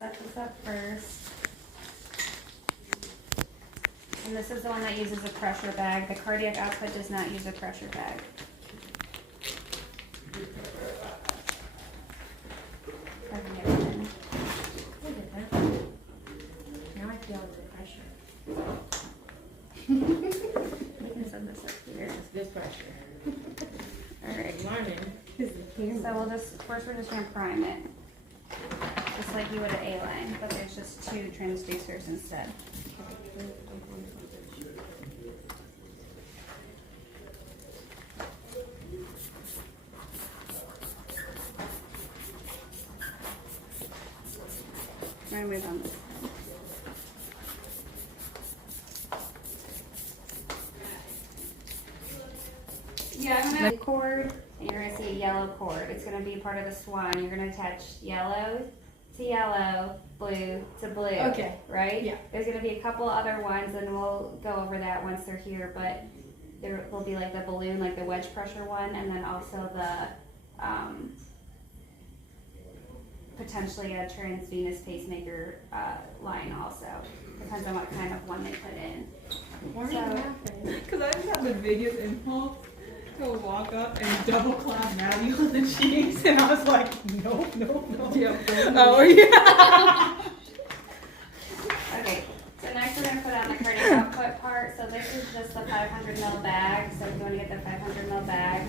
Set this up first. And this is the one that uses a pressure bag. The cardiac output does not use a pressure bag. I can get it in. Look at that. Now I feel the pressure. We can set this up here. It's this pressure. Alright. Learning. So we're just gonna prime it. Just like you would an A-line, but there's just two transducers instead. I'm gonna move on this side. Yeah, I'm gonna cord, and you're gonna see a yellow cord. It's gonna be part of the Swan. You're gonna attach yellow to yellow, blue to blue. Okay. Right? Yeah. There's gonna be a couple other ones, and we'll go over that once they're here, but there will be like the balloon, like the wedge pressure one, and then also the, potentially a transvenous pacemaker line also. Depends on what kind of one they put in. Why are you So- laughing? Because I just have the biggest impulse to walk up and double clap Maddie on the cheeks, and I was like, no. Yeah. Oh, yeah. Okay, so next we're gonna put on the cardiac output part. So this is just the 500 ml bag. So if you wanna get the 500 ml bag.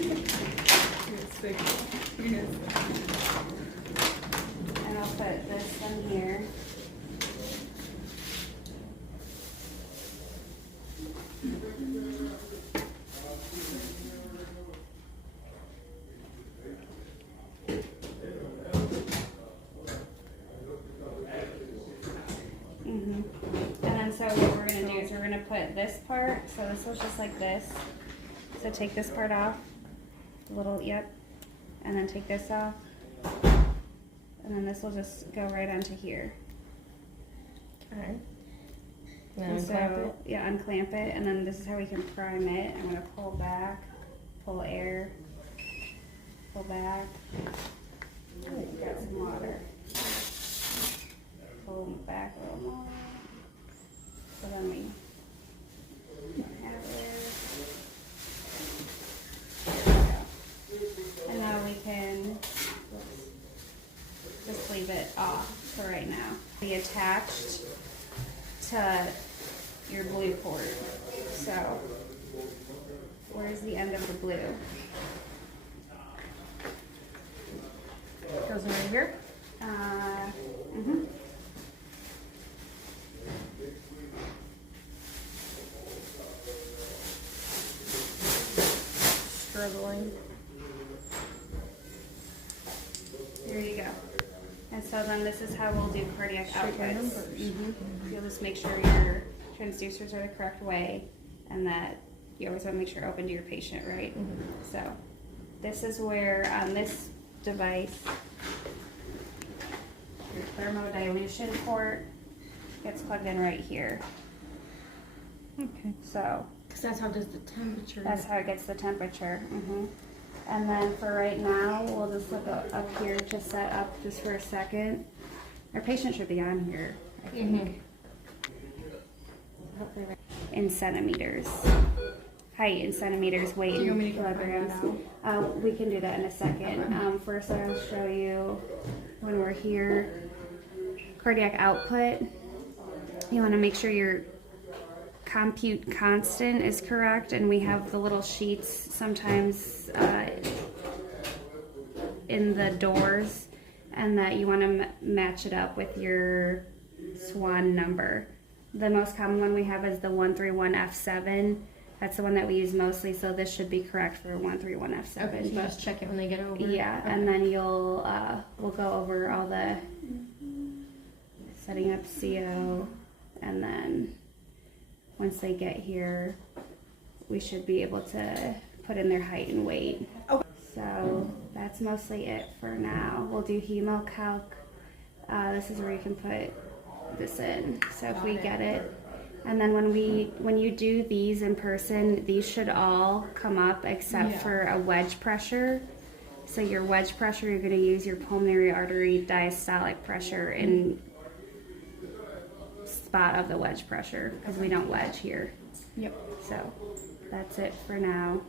It's sick. Yes. And I'll put this one here. And then so what we're gonna do is we're gonna put this part, so this was just like this. So take this part off, yep, and then take this off. And then this will just go right onto here. Okay. And Now so, unclamp it. yeah, unclamp it, and then this is how we can prime it. I'm gonna pull back, pull air, pull back. Oh, got some water. Pull back a little more. So then we have it. There we go. And now we can just leave it off for right now. Be attached to your blue cord. So, where's the end of the blue? Goes in right here. Mm-hmm. Struggling. There you go. And so then this is how we'll do cardiac Straight your outputs. numbers. You'll just make sure your transducers are the correct way, and that you always want to make sure you're open to your patient, right? So this is where on this device, your thermodilution port gets plugged in right here. Okay. So Because that's how it does the temperature. that's how it gets the temperature. And then for right now, we'll just look up here to set up just for a second. Our patient should be on here, I think. Hopefully right. In centimeters. Height in centimeters, weight Do you want in me to go kilograms. We can do that in a second. First I'll show you when we're here. Cardiac output. You want to make sure your compute constant is correct, and we have the little sheets sometimes in the doors, and that you want to match it up with your Swan number. The most common one we have is the 131F7. That's the one that we use mostly, so this should be correct for 131F7. Okay, so just check it when they get over. Yeah, Okay. and then we'll go over all the setting up CO, and then once they get here, we should be able to put in their height and weight. Okay. So that's mostly it for now. We'll do hemocalc. This is where you can put this in. So if we get it, And then when you do these in person, these should all come up except for a wedge pressure. So your wedge pressure, you're going to use your pulmonary artery diastolic pressure in spot of the wedge pressure because we don't wedge here. Yep. So that's it for now.